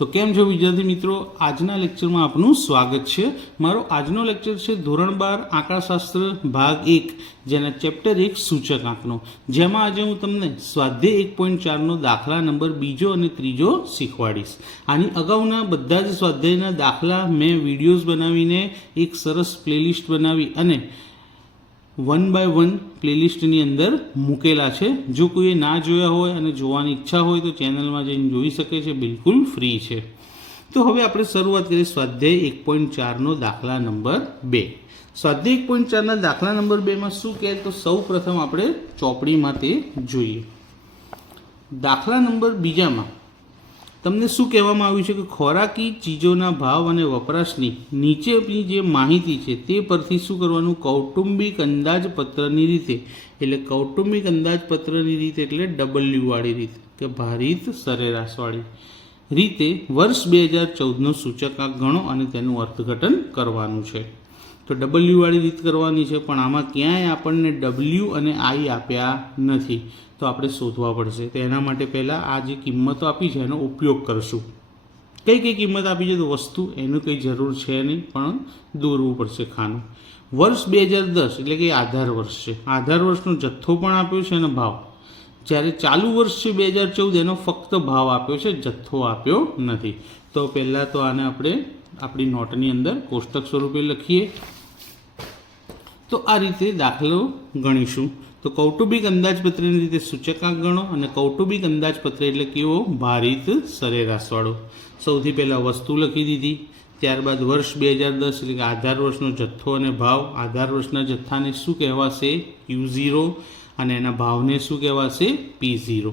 તો કેમ છો વિદ્યાર્થી મિત્રો, આજના લેક્ચરમાં આપનું સ્વાગત છે। મારો આજનો લેક્ચર છે ધોરણ 12 આંકડાશાસ્ત્ર ભાગ 1 જેના ચેપ્ટર 1 સૂચકાંકનો, જેમાં આજે હું તમને સ્વાધ્યાય 1.4નો દાખલા નંબર બીજો અને ત્રીજો શીખવાડીશ। આની અગાઉના બધા જ સ્વાધ્યાયના દાખલા મેં વિડીયોઝ બનાવીને એક સરસ પ્લેલિસ્ટ બનાવી અને 1 by 1 પ્લેલિસ્ટની અંદર મૂકેલા છે। જો કોઈએ ના જોયા હોય અને જોવાની ઈચ્છા હોય તો ચેનલમાં જઈને જોઈ શકે છે, બિલકુલ ફ્રી છે। તો હવે આપણે શરૂઆત કરીએ સ્વાધ્યાય 1.4નો દાખલા નંબર 2। સ્વાધ્યાય 1.4ના દાખલા નંબર 2માં શું કહે તો સૌ પ્રથમ આપણે ચોપડીમાં તે જોઈએ। દાખલા નંબર બીજામાં તમને શું કહેવામાં આવ્યું છે કે ખોરાકી ચીજોના ભાવ અને વપરાશની નીચેની જે માહિતી છે તે પરથી શું કરવાનું, કૌટુંબિક અંદાજપત્રની રીતે, એટલે કૌટુંબિક અંદાજપત્રની રીત એટલે W વાળી રીત કે ભારિત સરેરાશવાળી રીતે વર્ષ 2014નો સૂચકાંક ગણો અને તેનું અર્થઘટન કરવાનું છે। તો W વાળી રીત કરવાની છે, પણ આમાં ક્યાંય આપણને W અને I આપ્યા નથી, તો આપણે શોધવા પડશે। તો એના માટે પહેલાં આ જે કિંમતો આપી છે એનો ઉપયોગ કરશું। કઈ કિંમત આપી છે તો વસ્તુ એનું કંઈ જરૂર છે નહીં, પણ દોરવું પડશે ખાનું। વર્ષ 2010 એટલે કે આધાર વર્ષ છે, આધાર વર્ષનો જથ્થો પણ આપ્યો છે અને ભાવ। જ્યારે ચાલુ વર્ષ છે 2014 એનો ફક્ત ભાવ આપ્યો છે, જથ્થો આપ્યો નથી। તો પહેલાં તો આને આપણે આપણી નોટની અંદર કોષ્ટક સ્વરૂપે લખીએ। તો આ રીતે દાખલો ગણીશું। તો કૌટુંબિક અંદાજપત્રની રીતે સૂચકાંક ગણો, અને કૌટુંબિક અંદાજપત્ર એટલે કેવો, ભારિત સરેરાશવાળો। સૌથી પહેલાં વસ્તુ લખી દીધી, ત્યારબાદ વર્ષ 2010 એટલે કે આધાર વર્ષનો જથ્થો અને ભાવ। આધાર વર્ષના જથ્થાને શું કહેવાશે, Q0, અને એના ભાવને શું કહેવાશે, P0।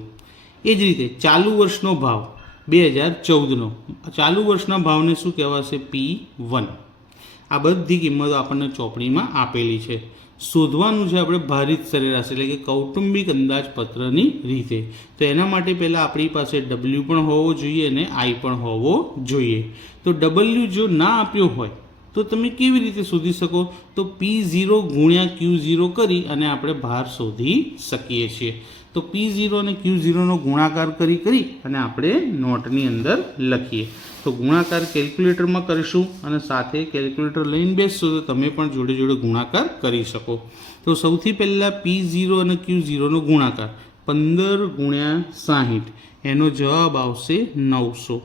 એ જ રીતે ચાલુ વર્ષનો ભાવ 2014નો, ચાલુ વર્ષના ભાવને શું કહેવાશે, P1। આ બધી કિંમતો આપણને ચોપડીમાં આપેલી છે। શોધવાનું છે આપણે ભારિત સરેરાશ એટલે કે કૌટુંબિક અંદાજપત્રની રીતે। તો એના માટે પહેલાં આપણી પાસે W પણ હોવો જોઈએ અને I પણ હોવો જોઈએ। તો W જો ના આપ્યો હોય તો તમે કેવી રીતે શોધી શકો, તો P0 ગુણ્યા Q0 કરી અને આપણે ભાર શોધી શકીએ છીએ। તો P0 અને Q0નો ગુણાકાર કરી અને આપણે નોટની અંદર લખીએ। તો ગુણાકાર કેલ્ક્યુલેટરમાં કરીશું અને સાથે કેલ્ક્યુલેટર લઈને બેસશો તો તમે પણ જોડે જોડે ગુણાકાર કરી શકો। તો સૌથી પહેલાં P0 અને Q0નો ગુણાકાર 15 ગુણ્યા 60, એનો જવાબ આવશે 900।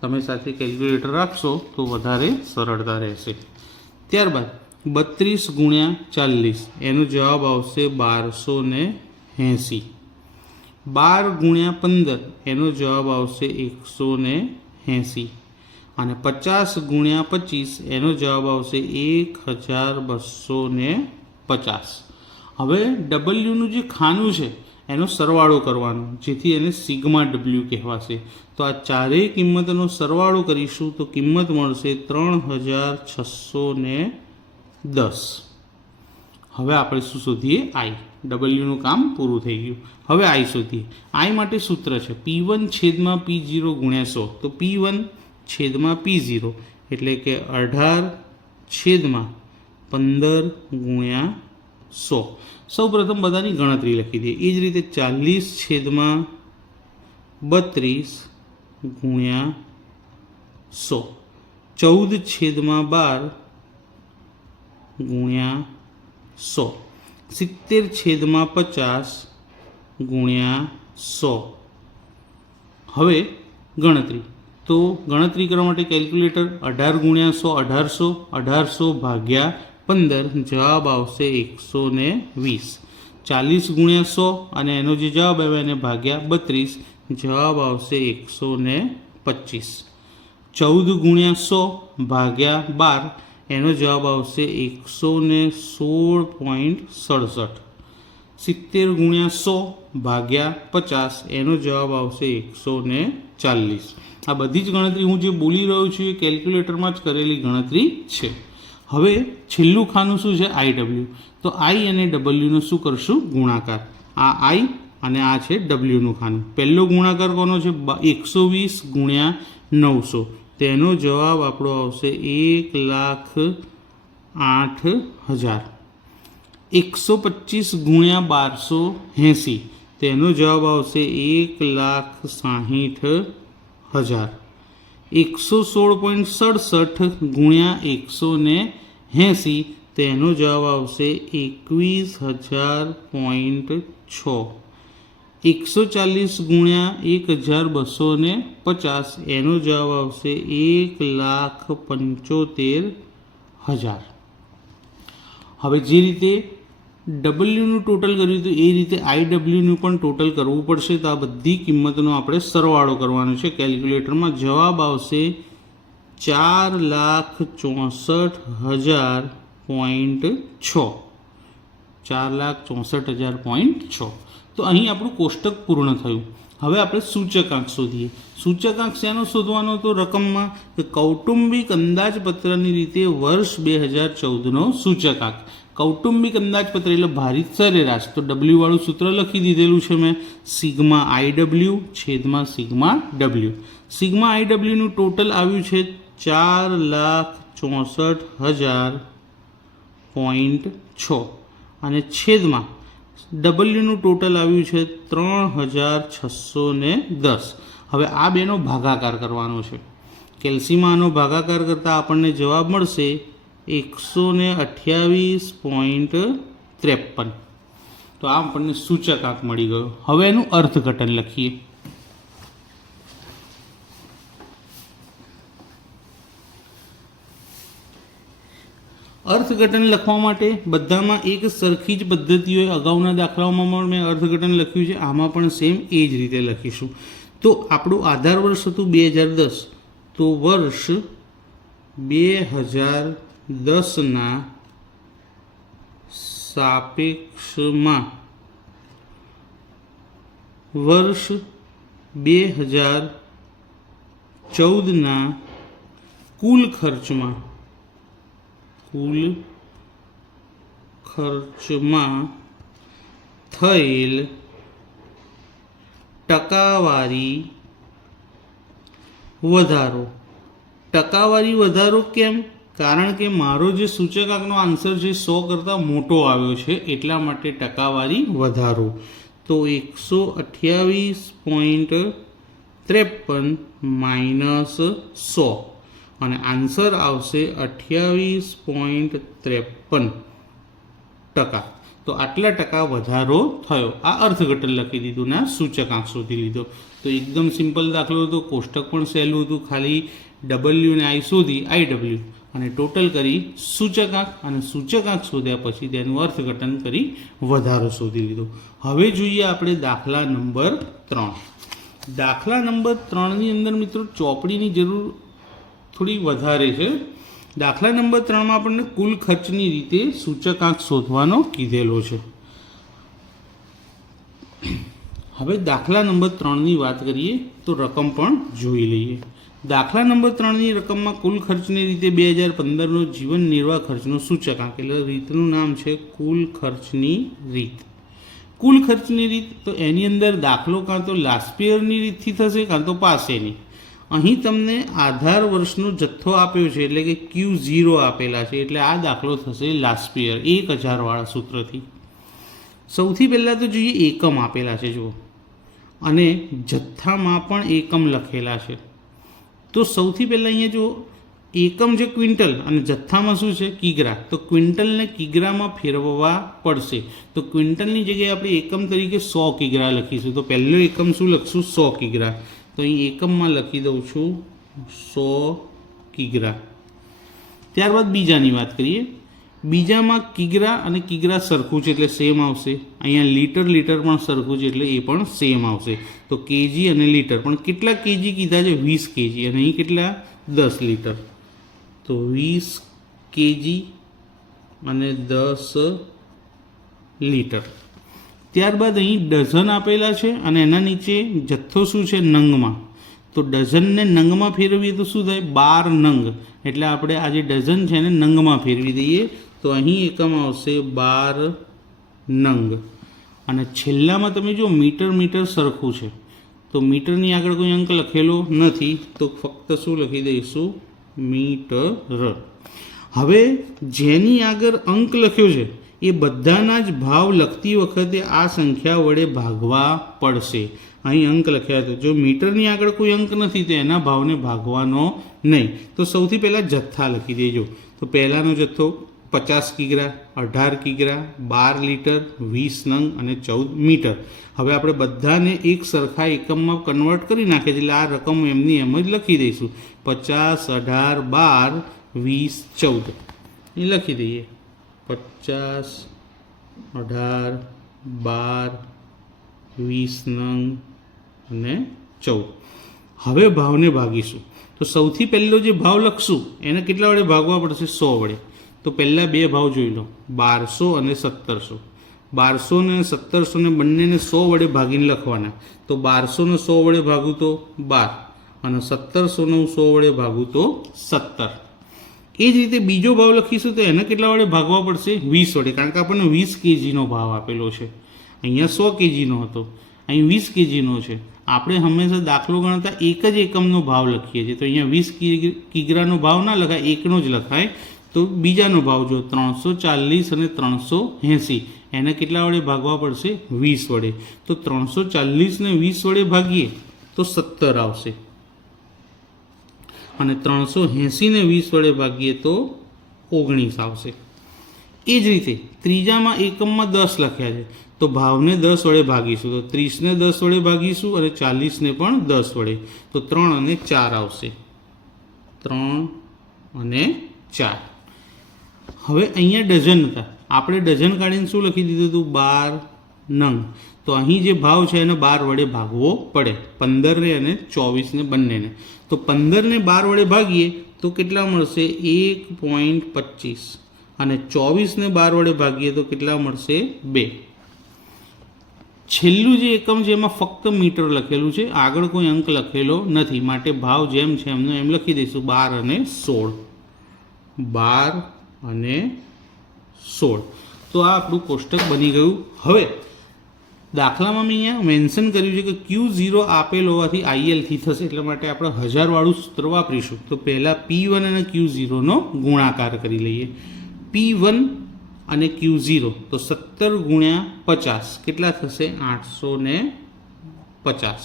તમે સાથે કેલ્ક્યુલેટર રાખશો તો વધારે સરળતા રહેશે। ત્યારબાદ 32 ગુણ્યા 40, એનો જવાબ આવશે 1280। 12 ગુણ્યા 15, એનો જવાબ આવશે 180, અને 50 ગુણ્યા 25, એનો જવાબ આવશે 1250। હવે Wનું જે ખાનું છે એનો સરવાળો કરવાનો, જેથી એને સિગ્મા W કહેવાશે। તો આ ચારેય કિંમતોનો સરવાળો કરીશું તો કિંમત મળશે 3610। હવે આપણે શું શોધીએ, I। Wનું કામ પૂરું થઈ ગયું, હવે I શોધીએ। I માટે સૂત્ર છે P1 છેદમાં P0 ગુણ્યા 100। તો P1 છેદમાં P0 એટલે કે 18 છેદમાં 15 ગુણ્યા 100। સૌ પ્રથમ બધાની ગણતરી લખી દઈએ। એ જ રીતે 40 છેદમાં 32 ગુણ્યા 100, 14 છેદમાં 12 ગુણ્યા 100, 70 છેદમાં 50 ગુણ્યા 100। હવે ગણતરી, તો ગણતરી કરવા માટે કેલ્ક્યુલેટર 18 ગુણ્યા 100 1800, 1800 ભાગ્યા 15, જવાબ આવશે 120। 40 ગુણ્યા 100 અને એનો જે જવાબ આવે એને ભાગ્યા 32, જવાબ આવશે 125। 14 ગુણ્યા 100 ભાગ્યા 12, એનો જવાબ આવશે 116.67। 70 ગુણ્યા 100 ભાગ્યા 50, એનો જવાબ આવશે 140। આ બધી જ ગણતરી હું જે બોલી રહ્યો છું એ કેલ્ક્યુલેટરમાં જ કરેલી ગણતરી છે। હવે છેલ્લું ખાનું શું છે, IW। તો I અને Wનો શું કરશું, ગુણાકાર। આ I અને આ છે Wનું ખાનું। પહેલો ગુણાકાર કોનો છે, 120 ગુણ્યા 900, તેનો જવાબ આપણો આવશે 1,08,000। 125 ગુણ્યા 1280, તેનો જવાબ આવશે 1,60,000। 1000. 116.67 ગુણ્યા 180 તેનો જવાબ આવશે 21,000.6. 140 ગુણ્યા 1250 એનો જવાબ આવશે 1,75,000. હવે જે રીતે ડબલ્યુનું ટોટલ કર્યું હતું એ રીતે આઈડબલ્યુનું પણ ટોટલ કરવું પડશે. તો આ બધી કિંમતનો આપણે સરવાળો કરવાનો છે કેલ્ક્યુલેટરમાં. જવાબ આવશે 4,64,000.6. 4,64,000.6. તો અહીં આપણું કોષ્ટક પૂર્ણ થયું. હવે આપણે સૂચકાંક શોધીએ. સૂચકાંક શેનો શોધવાનો તો રકમમાં કૌટુંબિક અંદાજપત્રની રીતે વર્ષ 2014નો સૂચકાંક. કૌટુંબિક અંદાજપત્ર એટલે ભારિત સરેરાશ. તો ડબલ્યુ વાળું સૂત્ર લખી દીધેલું છે મેં, સિગ્મા આઈડબલ્યુ છેદમાં સિગ્મા ડબલ્યુ. સિગ્મા આઈડબલ્યુનું ટોટલ આવ્યું છે 4,64,000.6 અને છેદમાં ડબલ્યુનું ટોટલ આવ્યું છે 3,610. હવે આ બેનો ભાગાકાર કરવાનો છે. કેલ્સીમાં આનો ભાગાકાર કરતાં આપણને જવાબ મળશે 128.53. તો આ આપણને સૂચકાંક મળી ગયો. હવે એનું અર્થઘટન લખીએ. અર્થઘટન લખવા માટે બધામાં એક સરખી જ પદ્ધતિ હોય. અગાઉના દાખલાઓમાં પણ મેં અર્થઘટન લખ્યું છે, આમાં પણ સેમ એ જ રીતે લખીશું. તો આપણું આધાર વર્ષ હતું 2010. તો વર્ષ 2010ના સાપેક્ષમાં વર્ષ 2014ના કુલ ખર્ચમાં થયેલ ટકાવારી વધારો. ટકાવારી વધારો કેમ? કારણ કે મારો જે સૂચકાંકનો આન્સર છે 100 કરતાં મોટો આવ્યો છે, એટલા માટે ટકાવારી વધારો. તો 128.53 માઇનસ 100 અને આન્સર આવશે 28.53%. તો આટલા ટકા વધારો થયો. આ અર્થઘટન લખી દીધું ને આ સૂચકાંક શોધી લીધો. તો એકદમ સિમ્પલ દાખલો હતો. કોષ્ટક પણ સહેલું હતું. ખાલી ડબલ્યુ ને આઈ શોધી, આઈડબલ્યુ અને ટોટલ કરી સૂચકાંક, અને સૂચકાંક શોધ્યા પછી તેનું અર્થઘટન કરી વધારો શોધી લીધો. હવે જોઈએ આપણે દાખલા નંબર 3. દાખલા નંબર 3ની અંદર મિત્રો ચોપડીની જરૂર થોડી વધારે છે. દાખલા નંબર 3માં આપણને કુલ ખર્ચની રીતે સૂચકાંક શોધવાનો કીધેલો છે. હવે દાખલા નંબર 3ની વાત કરીએ તો રકમ પણ જોઈ લઈએ. દાખલા નંબર 3ની રકમમાં કુલ ખર્ચની રીતે 2015નો જીવન નિર્વાહ ખર્ચનો સૂચકાંક, એટલે રીતનું નામ છે કુલ ખર્ચની રીત. કુલ ખર્ચની રીત તો એની અંદર દાખલો કાં તો લાસ્ટ યરની રીતથી થશે કાં તો પાસેની. અહીં તમને આધાર વર્ષનો જથ્થો આપ્યો છે એટલે કે Q0 આપેલા છે, એટલે આ દાખલો થશે લાસ્ટ યર 1000 વાળા સૂત્રથી. સૌથી પહેલાં તો જોઈએ એકમ આપેલા છે જુઓ, અને જથ્થામાં પણ એકમ લખેલા છે. તો સૌથી પહેલાં અહીંયા જો એકમ છે ક્વિન્ટલ અને જથ્થામાં શું છે કિગ્રા. તો ક્વિન્ટલને કિગ્રામાં ફેરવવા પડશે. તો ક્વિન્ટલની જગ્યાએ આપણે એકમ તરીકે 100 કિગ્રા લખીશું. તો પહેલો એકમ શું લખશું? 100 કિગ્રા. તો અહીં એકમમાં લખી દઉં છું 100 કિગ્રા. ત્યારબાદ બીજાની વાત કરીએ. બીજામાં કિગ્રા અને કિગ્રા સરખું છે એટલે સેમ આવશે. અહીંયા લીટર પણ સરખું છે એટલે એ પણ સેમ આવશે. તો કેજી અને લીટર પણ કેટલા કેજી કીધા છે? 20 કેજી. અને અહીં કેટલા? 10 લીટર. તો 20 કેજી અને 10 લીટર. ત્યારબાદ અહીં ડઝન આપેલા છે અને એના નીચે જથ્થો શું છે? નંગમાં. તો ડઝનને નંગમાં ફેરવીએ તો શું થાય? 12 નંગ. એટલે આપણે આ જે ડઝન છે એને નંગમાં ફેરવી દઈએ. તો અહીં એકમ આવશે 12 નંગ. અને છેલ્લામાં તમે જો મીટર સરખું છે, તો મીટરની આગળ કોઈ અંક લખેલો નથી, તો ફક્ત શું લખી દઈશું? મીટર. હવે જેની આગળ અંક લખ્યો છે એ બધાના જ ભાવ લખતી વખતે આ સંખ્યા વડે ભાગવા પડશે. અહીં અંક લખ્યા હતો. જો મીટરની આગળ કોઈ અંક નથી તો એના ભાવને ભાગવાનો નહીં. તો સૌથી પહેલાં જથ્થા લખી દેજો. તો પહેલાંનો જથ્થો 50 કિગ્રા, 18 કિગ્રા, 12 લીટર, 20 નંગ અને 14 મીટર. હવે આપણે બધાને એક સરખા એકમમાં કન્વર્ટ કરી નાખીએ એટલે આ રકમ એમની એમ જ લખી દઈશું. 50, 18, 12, 20, 14 એ લખી દઈએ. 50, 18, 12, 20 નંગ અને 14. હવે ભાવને ભાગીશું. તો સૌથી પહેલો જે ભાવ લખશું એને કેટલા વડે ભાગવા પડશે? 100 વડે. તો પહેલાં બે ભાવ જોઈ લો, 1200 અને 1700. 1200 ને 1700 ને બંનેને 100 વડે ભાગીને લખવાના. તો 1200 ને 100 વડે ભાગું તો 12 અને 1700 ને 100 વડે ભાગું તો 17. એ જ રીતે બીજો ભાવ લખીશું તો એને કેટલા વડે ભાગવા પડશે? 20 વડે, કારણ કે આપણને 20 kgનો ભાવ આપેલો છે. અહીંયા 100 kgનો હતો, અહીં 20 kgનો છે. આપણે હંમેશા દાખલો ગણતા એક જ એકમનો ભાવ લખીએ છીએ. તો અહીંયા 20 કિગ્રાનો ભાવ ના લખાય, એકનો જ લખાય. તો બીજાનો ભાવ જો 340 અને 380, એને કેટલા વડે ભાગવા પડશે? 20 વડે. તો 340 ને 20 વડે ભાગીએ તો 17 આવશે અને 380 ને 20 વડે ભાગીએ તો 19 આવશે. એ જ રીતે ત્રીજામાં એકમમાં 10 લખ્યા છે તો ભાવને 10 વડે ભાગીશું. તો 30 ને 10 વડે ભાગીશું અને 40 ને પણ 10 વડે. તો 3 અને 4 આવશે. 3 અને 4. હવે અહીંયા ડઝન હતા, આપણે ડઝન કાઢીને શું લખી દીધું હતું? 12 નંગ. તો અહીં જે ભાવ છે એને 12 વડે ભાગવો પડે, 15 ને અને 24 ને બંનેને. તો 15 ને 12 વડે ભાગીએ તો કેટલા મળશે? 1.25 અને 24 ને 12 વડે ભાગીએ તો કેટલા મળશે? 2. છેલ્લું જે એકમ છે એમાં ફક્ત મીટર લખેલું છે, આગળ કોઈ અંક લખેલો નથી, માટે ભાવ જેમ છે એમનો એમ લખી દઈશું. 12 અને 16. 12 અને 16. તો આ આપણું કોષ્ટક બની ગયું. હવે દાખલામાં મેં અહીંયા મેન્શન કર્યું છે કે Q0 આપેલ હોવાથી ILથી થશે, એટલા માટે આપણે 1000 વાળું સૂત્ર વાપરીશું. તો પહેલાં P1 અને Q0નો ગુણાકાર કરી લઈએ. P1 અને Q0 તો 17 ગુણ્યા 50 કેટલા થશે? 850.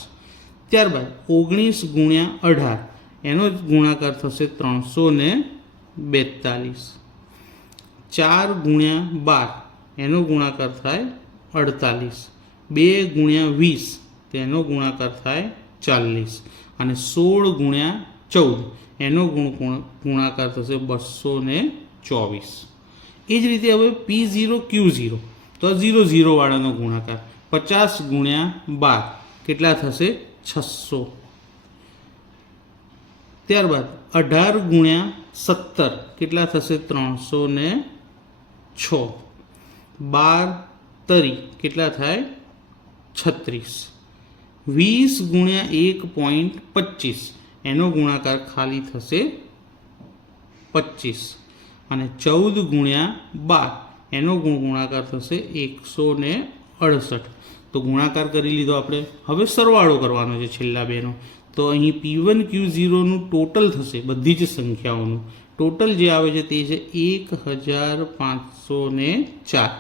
ત્યારબાદ 19 ગુણ્યા 18 એનો જ ગુણાકાર થશે 342. 4 ગુણ્યા 12 એનો ગુણાકાર થાય 48. 2 ગુણ્યા 20 તેનો ગુણાકાર થાય 40 અને 16 ગુણ્યા 14 એનો ગુણાકાર થશે 224. એ જ રીતે હવે P0 Q0 તો 00 વાળાનો ગુણાકાર 50 ગુણ્યા 12 કેટલા થશે? 600. ત્યારબાદ 18 ગુણ્યા 17 કેટલા થશે? 306. 12 તરી કેટલા થાય? 36. 20 ગુણ્યા 1.25 એનો ગુણાકાર ખાલી થશે 25 અને 14 ગુણ્યા 12 એનો ગુણાકાર થશે 168. તો ગુણાકાર કરી લીધો આપણે. હવે સરવાળો કરવાનો છે છેલ્લા બેનો. તો અહીં P1 Q0નું ટોટલ થશે, બધી જ સંખ્યાઓનું ટોટલ જે આવે છે તે છે 1504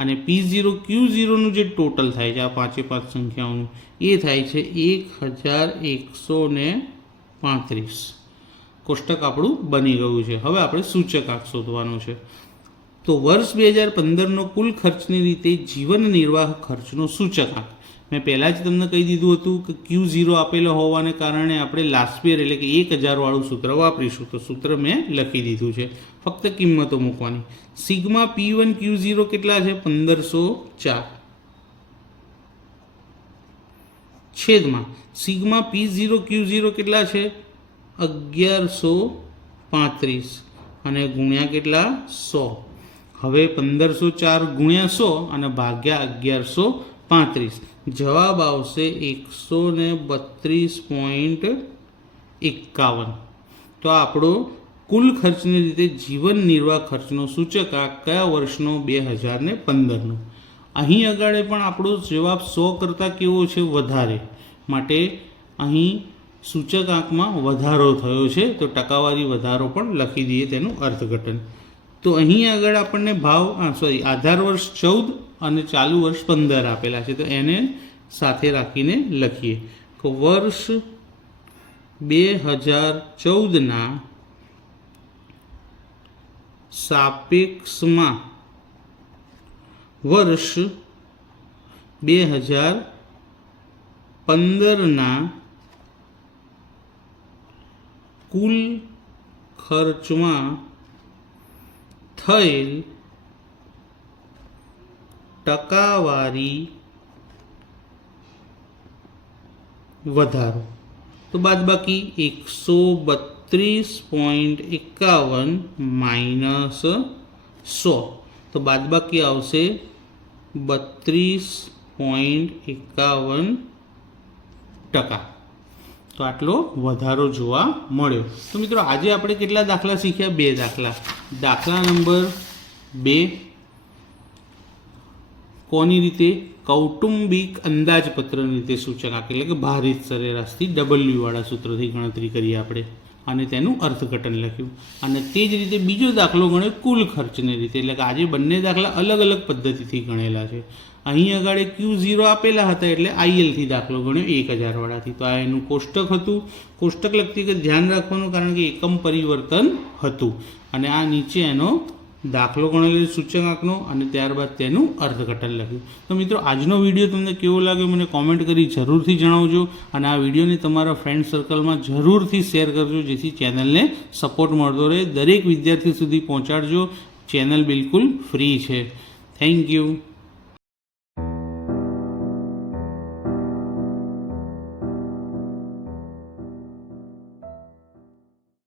અને P0 Q0નું જે ટોટલ થાય છે આ 5 સંખ્યાઓનું એ થાય છે 1135. કોષ્ટક આપણું બની ગયું છે. હવે આપણે સૂચકાંક શોધવાનું છે. તો વર્ષ 2015નો કુલ ખર્ચની રીતે જીવન નિર્વાહ ખર્ચનો સૂચકાંક મેં પહેલાં જ તમને કહી દીધું હતું કે Q0 આપેલો હોવાને કારણે આપણે લાસ્ટ યર એટલે કે 1000 વાળું સૂત્ર વાપરીશું. તો સૂત્ર મેં લખી દીધું છે, ફક્ત કિંમતો મૂકવાની. સિગ્મા P1 Q0 કેટલા છે? 1504 છેદમાં સિગ્મા P0 Q0 કેટલા છે? 1135 અને ગુણ્યા કેટલા? 100. હવે 1504 ગુણ્યા 100 અને ભાગ્યા 1135. જવાબ આવશે 132.51. તો આપણો કુલ ખર્ચની રીતે જીવન નિર્વાહ ખર્ચનો સૂચકાંક કયા વર્ષનો? 2015નો. અહીં આગળ પણ આપણો જવાબ 100 કરતાં કેવો છે? વધારે. માટે અહીં સૂચકાંકમાં વધારો થયો છે, તો ટકાવારી વધારો પણ લખી દઈએ તેનું અર્થઘટન. તો અહીં આગળ આપણને આધાર વર્ષ 14 અને ચાલુ વર્ષ 15 આપેલા છે. તો એને સાથે રાખીને લખીએ તો વર્ષ 2014ના સાપેક્ષમાં વર્ષ 2015ના કુલ ખર્ચમાં થયેલ ટકાવારી વધારો તો બાદબાકી 132.51 માઇનસ 100 તો બાદબાકી આવશે 32.51%. તો આટલો વધારો જોવા મળ્યો. તો મિત્રો આજે આપણે કેટલા દાખલા શીખ્યા? 2 દાખલા. દાખલા નંબર 2 કોની રીતે? કૌટુંબિક અંદાજપત્રની રીતે સૂચકાંક એટલે કે ભારિત સરેરાશથી W વાળા સૂત્રથી ગણતરી કરી આપણે અને તેનું અર્થઘટન લખ્યું. અને તે જ રીતે બીજો દાખલો ગણ્યો કુલ ખર્ચની રીતે, એટલે કે આજે બંને દાખલા અલગ અલગ પદ્ધતિથી ગણેલા છે. અહીં આગળ Q0 આપેલા હતા એટલે IL થી દાખલો ગણ્યો 1000 વાળાથી. તો આ એનું કોષ્ટક હતું. કોષ્ટક લખતી વખતે ધ્યાન રાખવાનું કારણ કે એકમ પરિવર્તન હતું. અને આ નીચે એનો દાખલો ગણેલો સૂચકાંકનો અને ત્યારબાદ તેનું અર્થઘટન લખ્યું. તો મિત્રો આજનો વિડીયો તમને કેવો લાગ્યો મને કોમેન્ટ કરી જરૂરથી જણાવજો. અને આ વિડીયોને તમારા ફ્રેન્ડ સર્કલમાં જરૂરથી શેર કરજો જેથી ચેનલને સપોર્ટ મળતો રહે. દરેક વિદ્યાર્થી સુધી પહોંચાડજો. ચેનલ બિલકુલ ફ્રી છે. Thank you.